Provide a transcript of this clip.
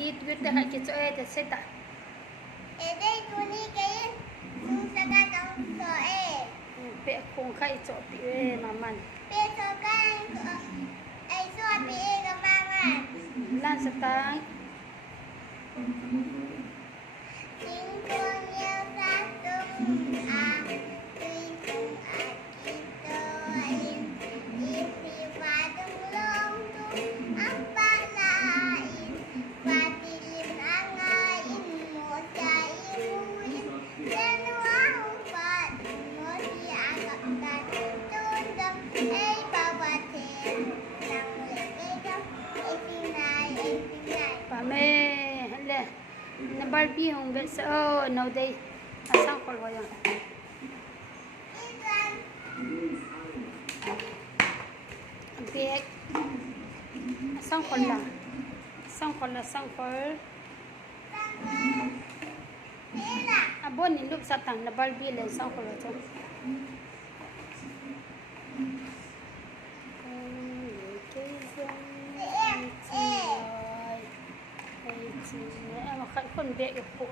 đi tuyết để hãy cái chỗ để sẽ ta đây tôi đi cái chúng ta trong rồi bé không khai chỗ thì mà mình bây giờ cái ai cho bị cái mama lan sẽ ta chính con yêu ra tung tuy tung kita in isi wadung long tung apa lain batin angain mocain dan wahufat moti agak dan tundam bawa ten nang lekejam esinai bà mẹ lẹ nó Barbie không biết sợ nào đây sang khỏi rồi bé sang khỏi abon ni lúc sa tang na Barbie lên sang khỏi rồi em mà khăn con bé của cô